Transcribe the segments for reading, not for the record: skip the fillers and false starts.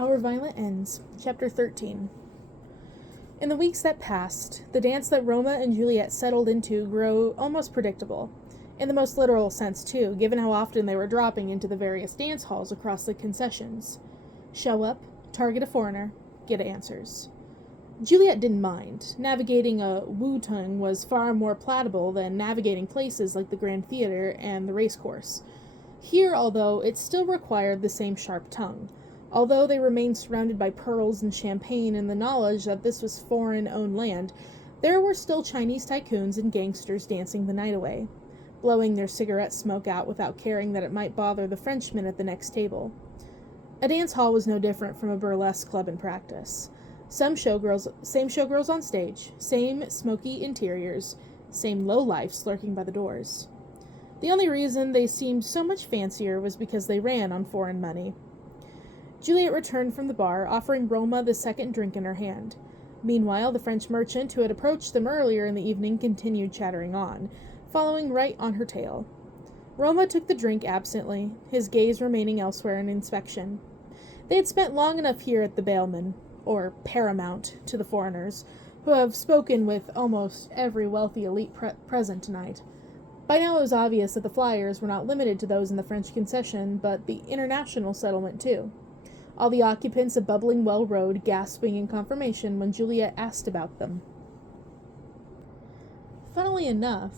Our Violent Ends, Chapter 13. In the weeks that passed, the dance that Roma and Juliet settled into grew almost predictable. In the most literal sense, too, given how often they were dropping into the various dance halls across the concessions. Show up, target a foreigner, get answers. Juliet didn't mind. Navigating a Wu-tung was far more palatable than navigating places like the Grand Theater and the racecourse. Here, although, it still required the same sharp tongue. Although they remained surrounded by pearls and champagne and the knowledge that this was foreign-owned land, there were still Chinese tycoons and gangsters dancing the night away, blowing their cigarette smoke out without caring that it might bother the Frenchmen at the next table. A dance hall was no different from a burlesque club in practice. Same showgirls on stage, same smoky interiors, same lowlifes lurking by the doors. The only reason they seemed so much fancier was because they ran on foreign money. Juliet returned from the bar, offering Roma the second drink in her hand. Meanwhile, the French merchant who had approached them earlier in the evening continued chattering on, following right on her tail. Roma took the drink absently, his gaze remaining elsewhere in inspection. They had spent long enough here at the Bailman, or Paramount, to the foreigners, who have spoken with almost every wealthy elite present tonight. By now it was obvious that the flyers were not limited to those in the French concession, but the international settlement too. All the occupants of Bubbling Well Road gasping in confirmation when Juliet asked about them. Funnily enough,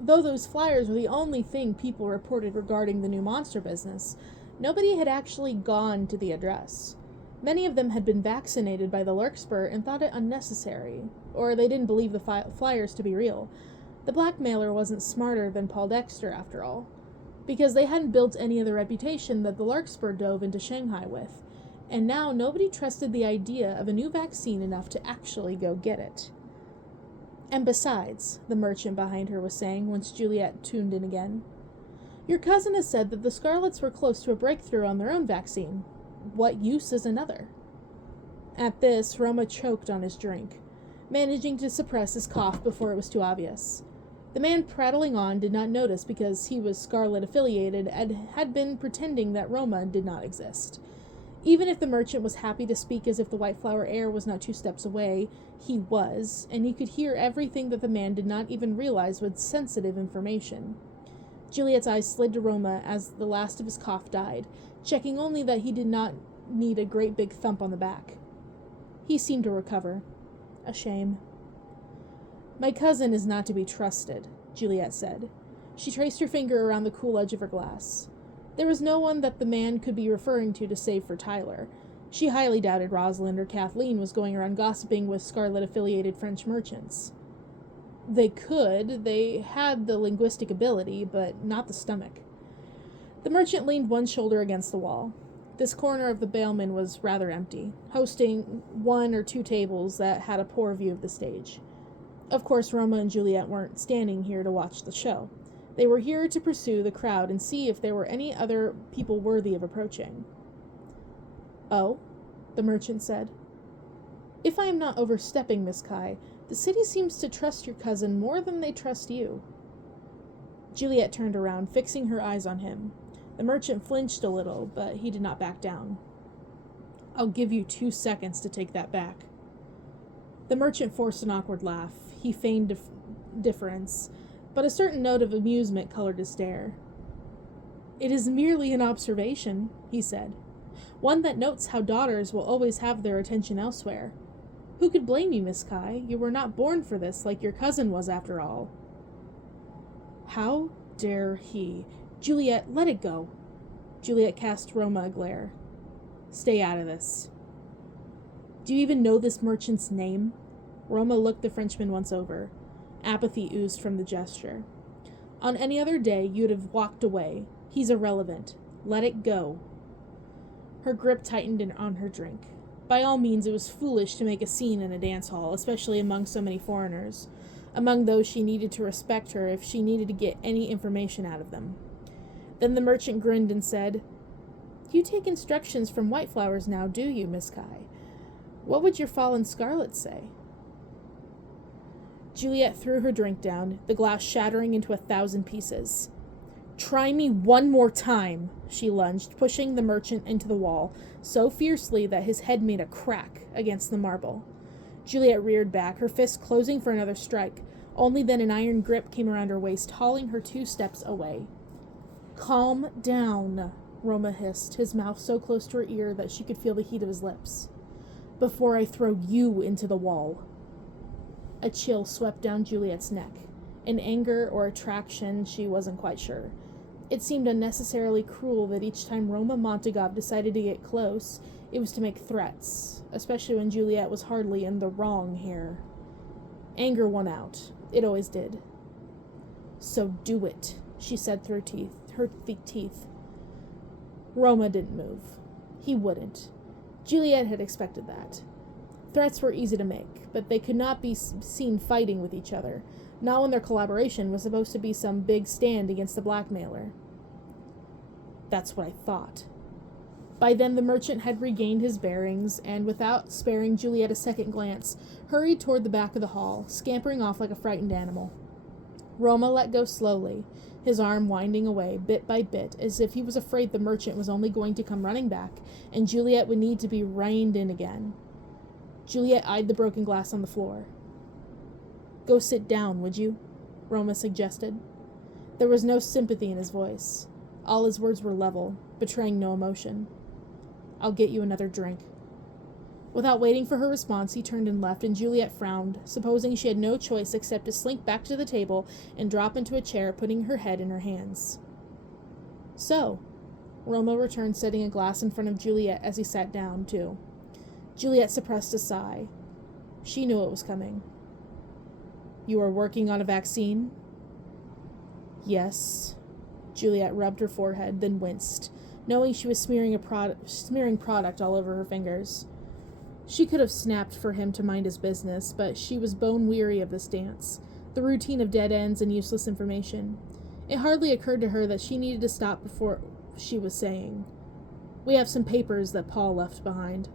though those flyers were the only thing people reported regarding the new monster business, nobody had actually gone to the address. Many of them had been vaccinated by the Larkspur and thought it unnecessary, or they didn't believe the flyers to be real. The blackmailer wasn't smarter than Paul Dexter, after all, because they hadn't built any of the reputation that the Larkspur dove into Shanghai with. And now nobody trusted the idea of a new vaccine enough to actually go get it. And besides, the merchant behind her was saying once Juliet tuned in again, your cousin has said that the Scarlets were close to a breakthrough on their own vaccine. What use is another? At this, Roma choked on his drink, managing to suppress his cough before it was too obvious. The man prattling on did not notice because he was Scarlet affiliated and had been pretending that Roma did not exist. Even if the merchant was happy to speak as if the White Flower Air was not 2 steps away, he was, and he could hear everything that the man did not even realize was sensitive information. Juliet's eyes slid to Roma as the last of his cough died, checking only that he did not need a great big thump on the back. He seemed to recover. A shame. My cousin is not to be trusted, Juliet said. She traced her finger around the cool edge of her glass. There was no one that the man could be referring to save for Tyler. She highly doubted Rosalind or Kathleen was going around gossiping with Scarlet-affiliated French merchants. They could. They had the linguistic ability, but not the stomach. The merchant leaned one shoulder against the wall. This corner of the Bailman was rather empty, hosting 1 or 2 tables that had a poor view of the stage. Of course, Roma and Juliet weren't standing here to watch the show. They were here to pursue the crowd and see if there were any other people worthy of approaching. Oh, the merchant said. If I am not overstepping, Miss Kai, the city seems to trust your cousin more than they trust you. Juliet turned around, fixing her eyes on him. The merchant flinched a little, but he did not back down. I'll give you 2 seconds to take that back. The merchant forced an awkward laugh. He feigned difference, but a certain note of amusement colored his stare. It is merely an observation, he said. One that notes how daughters will always have their attention elsewhere. Who could blame you, Miss Kai? You were not born for this, like your cousin was, after all. How dare he? Juliet, let it go. Juliet cast Roma a glare. Stay out of this. Do you even know this merchant's name? Roma looked the Frenchman once over. Apathy oozed from the gesture. On any other day, you'd have walked away. He's irrelevant. Let it go. Her grip tightened on her drink. By all means, it was foolish to make a scene in a dance hall, especially among so many foreigners. Among those she needed to respect her if she needed to get any information out of them. Then the merchant grinned and said, You take instructions from White Flowers now, do you, Miss Kai? What would your fallen Scarlet say? Juliet threw her drink down, the glass shattering into 1,000 pieces. Try me one more time, she lunged, pushing the merchant into the wall so fiercely that his head made a crack against the marble. Juliet reared back, her fist closing for another strike. Only then an iron grip came around her waist, hauling her 2 steps away. Calm down, Roma hissed, his mouth so close to her ear that she could feel the heat of his lips. Before I throw you into the wall. A chill swept down Juliet's neck. In anger or attraction, she wasn't quite sure. It seemed unnecessarily cruel that each time Roma Montagov decided to get close, it was to make threats, especially when Juliet was hardly in the wrong here. Anger won out. It always did. So do it, she said through her teeth. Roma didn't move. He wouldn't. Juliet had expected that. Threats were easy to make, but they could not be seen fighting with each other, not when their collaboration was supposed to be some big stand against the blackmailer. That's what I thought. By then the merchant had regained his bearings, and without sparing Juliet a second glance, hurried toward the back of the hall, scampering off like a frightened animal. Roma let go slowly, his arm winding away bit by bit, as if he was afraid the merchant was only going to come running back, and Juliet would need to be reined in again. Juliet eyed the broken glass on the floor. Go sit down, would you? Roma suggested. There was no sympathy in his voice. All his words were level, betraying no emotion. I'll get you another drink. Without waiting for her response, he turned and left, and Juliet frowned, supposing she had no choice except to slink back to the table and drop into a chair, putting her head in her hands. So, Roma returned, setting a glass in front of Juliet as he sat down, too. Juliet suppressed a sigh. She knew it was coming. You are working on a vaccine? Yes. Juliet rubbed her forehead, then winced, knowing she was smearing product all over her fingers. She could have snapped for him to mind his business, but she was bone-weary of this dance, the routine of dead ends and useless information. It hardly occurred to her that she needed to stop before she was saying, We have some papers that Paul left behind.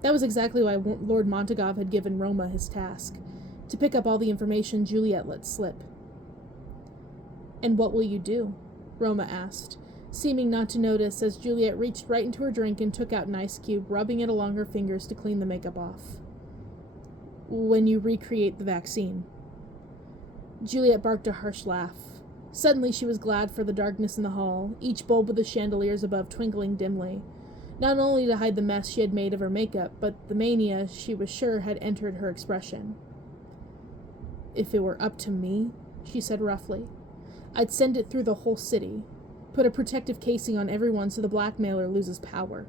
That was exactly why Lord Montagov had given Roma his task, to pick up all the information Juliet let slip. And what will you do? Roma asked, seeming not to notice as Juliet reached right into her drink and took out an ice cube, rubbing it along her fingers to clean the makeup off. When you recreate the vaccine. Juliet barked a harsh laugh. Suddenly she was glad for the darkness in the hall, each bulb of the chandeliers above twinkling dimly, not only to hide the mess she had made of her makeup, but the mania she was sure had entered her expression. If it were up to me, she said roughly, I'd send it through the whole city, put a protective casing on everyone so the blackmailer loses power.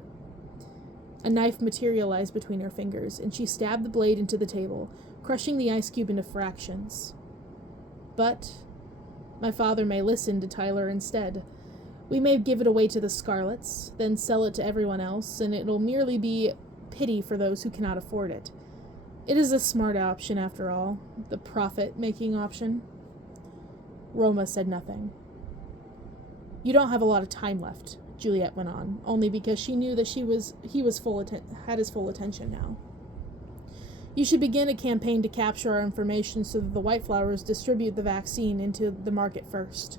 A knife materialized between her fingers, and she stabbed the blade into the table, crushing the ice cube into fractions. But my father may listen to Tyler instead. We may give it away to the Scarlets, then sell it to everyone else, and it'll merely be pity for those who cannot afford it. It is a smart option, after all, the profit-making option. Roma said nothing. You don't have a lot of time left, Juliet went on, only because she knew that he had his full attention now. You should begin a campaign to capture our information so that the White Flowers distribute the vaccine into the market first.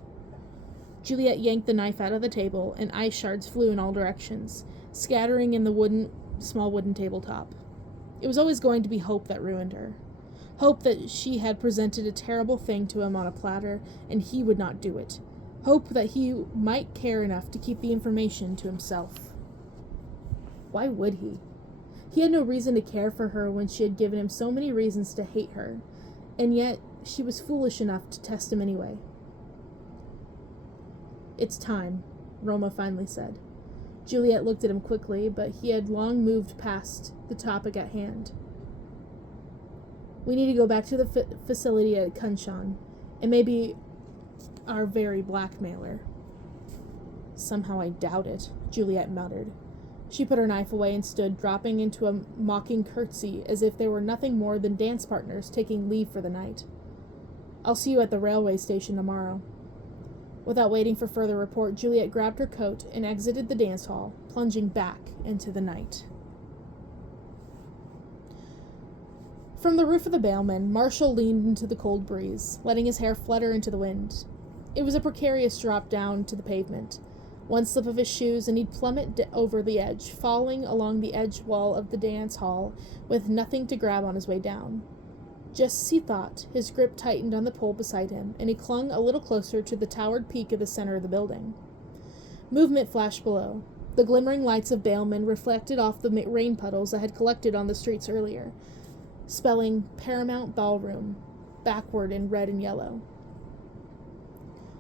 Juliet yanked the knife out of the table, and ice shards flew in all directions, scattering in the small wooden tabletop. It was always going to be hope that ruined her. Hope that she had presented a terrible thing to him on a platter, and he would not do it. Hope that he might care enough to keep the information to himself. Why would he? He had no reason to care for her when she had given him so many reasons to hate her, and yet she was foolish enough to test him anyway. It's time, Roma finally said. Juliet looked at him quickly, but he had long moved past the topic at hand. We need to go back to the facility at Kunshan, and maybe our very blackmailer. Somehow I doubt it, Juliet muttered. She put her knife away and stood, dropping into a mocking curtsy as if they were nothing more than dance partners taking leave for the night. I'll see you at the railway station tomorrow. Without waiting for further report, Juliet grabbed her coat and exited the dance hall, plunging back into the night. From the roof of the bailman, Marshall leaned into the cold breeze, letting his hair flutter into the wind. It was a precarious drop down to the pavement. One slip of his shoes and he'd plummet over the edge, falling along the edge wall of the dance hall with nothing to grab on his way down. Just as he thought, his grip tightened on the pole beside him, and he clung a little closer to the towered peak of the center of the building. Movement flashed below. The glimmering lights of Baleman reflected off the rain puddles that had collected on the streets earlier, spelling Paramount Ballroom, backward in red and yellow.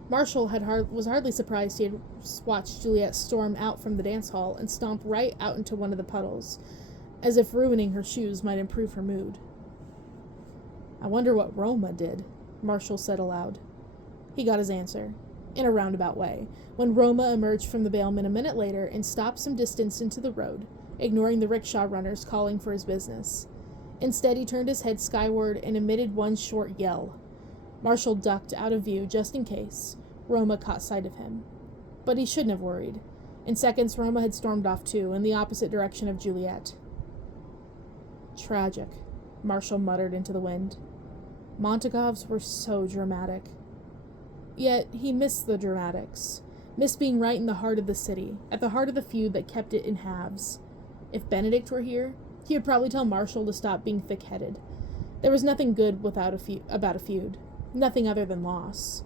Marshall was hardly surprised he had watched Juliet storm out from the dance hall and stomp right out into one of the puddles, as if ruining her shoes might improve her mood. "I wonder what Roma did," Marshall said aloud. He got his answer, in a roundabout way, when Roma emerged from the bailment a minute later and stopped some distance into the road, ignoring the rickshaw runners calling for his business. Instead, he turned his head skyward and emitted one short yell. Marshall ducked out of view just in case Roma caught sight of him. But he shouldn't have worried. In seconds, Roma had stormed off too, in the opposite direction of Juliet. "Tragic," Marshall muttered into the wind. Montagovs were so dramatic. Yet he missed the dramatics, missed being right in the heart of the city, at the heart of the feud that kept it in halves. If Benedict were here, he would probably tell Marshall to stop being thick-headed. There was nothing good about a feud, nothing other than loss.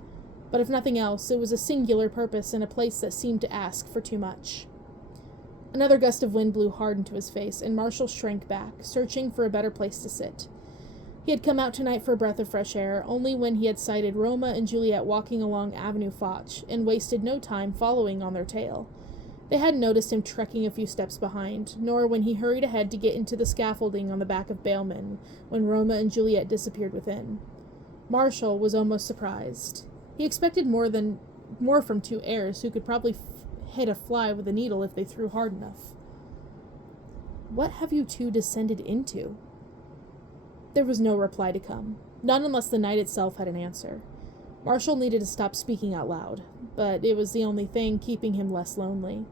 But if nothing else, it was a singular purpose in a place that seemed to ask for too much. Another gust of wind blew hard into his face, and Marshall shrank back, searching for a better place to sit. He had come out tonight for a breath of fresh air, only when he had sighted Roma and Juliet walking along Avenue Foch, and wasted no time following on their tail. They hadn't noticed him trekking a few steps behind, nor when he hurried ahead to get into the scaffolding on the back of Baleman, when Roma and Juliet disappeared within. Marshall was almost surprised. He expected more from two heirs who could probably hit a fly with a needle if they threw hard enough. "What have you two descended into?" There was no reply to come, none unless the night itself had an answer. Marshall needed to stop speaking out loud, but it was the only thing keeping him less lonely.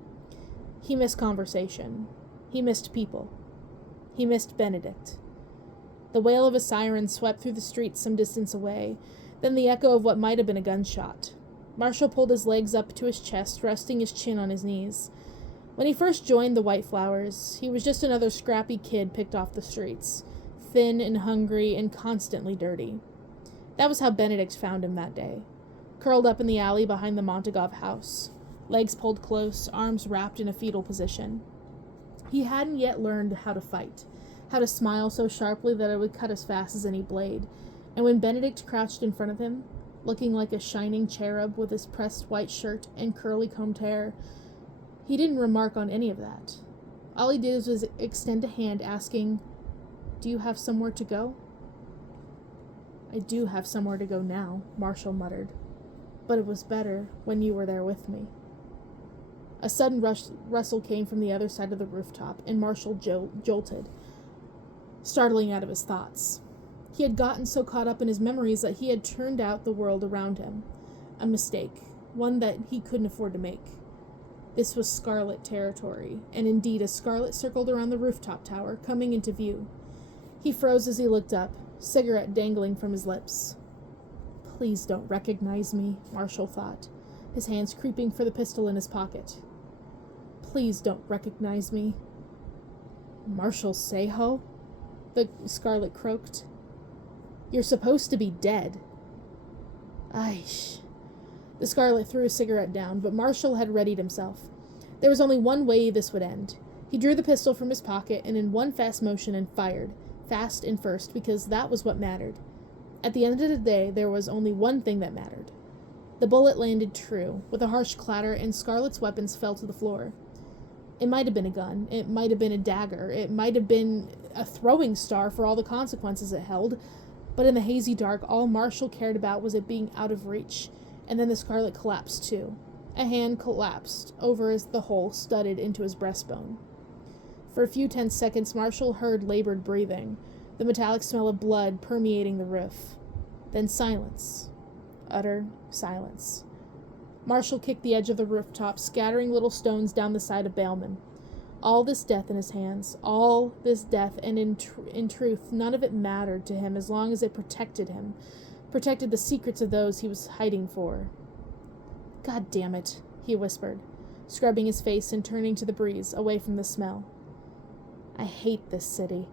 He missed conversation. He missed people. He missed Benedict. The wail of a siren swept through the streets some distance away, then the echo of what might have been a gunshot. Marshall pulled his legs up to his chest, resting his chin on his knees. When he first joined the White Flowers, he was just another scrappy kid picked off the streets, thin and hungry and constantly dirty. That was how Benedict found him that day, curled up in the alley behind the Montagov house, legs pulled close, arms wrapped in a fetal position. He hadn't yet learned how to fight, how to smile so sharply that it would cut as fast as any blade, and when Benedict crouched in front of him, looking like a shining cherub with his pressed white shirt and curly combed hair, he didn't remark on any of that. All he did was extend a hand, asking, "Do you have somewhere to go?" "I do have somewhere to go now," Marshall muttered. "But it was better when you were there with me." A sudden rustle came from the other side of the rooftop, and Marshall jolted, startling out of his thoughts. He had gotten so caught up in his memories that he had turned out the world around him. A mistake, one that he couldn't afford to make. This was Scarlet territory, and indeed a Scarlet circled around the rooftop tower, coming into view. He froze as he looked up, cigarette dangling from his lips. Please don't recognize me, Marshall thought, his hands creeping for the pistol in his pocket. Please don't recognize me. Marshall Seho? The Scarlet croaked. You're supposed to be dead. Aish. The Scarlet threw a cigarette down, but Marshall had readied himself. There was only one way this would end. He drew the pistol from his pocket and in one fast motion and fired, fast and first, because that was what mattered. At the end of the day, there was only one thing that mattered. The bullet landed true, with a harsh clatter, and Scarlet's weapons fell to the floor. It might have been a gun, it might have been a dagger, it might have been a throwing star for all the consequences it held, but in the hazy dark, all Marshall cared about was it being out of reach, and then the Scarlet collapsed too. A hand collapsed over the hole studded into his breastbone. For a few tense seconds, Marshall heard labored breathing, the metallic smell of blood permeating the roof. Then silence. Utter silence. Marshall kicked the edge of the rooftop, scattering little stones down the side of Baleman. All this death in his hands, all this death, and in truth, none of it mattered to him as long as it protected him, protected the secrets of those he was hiding for. God damn it, he whispered, scrubbing his face and turning to the breeze, away from the smell. I hate this city.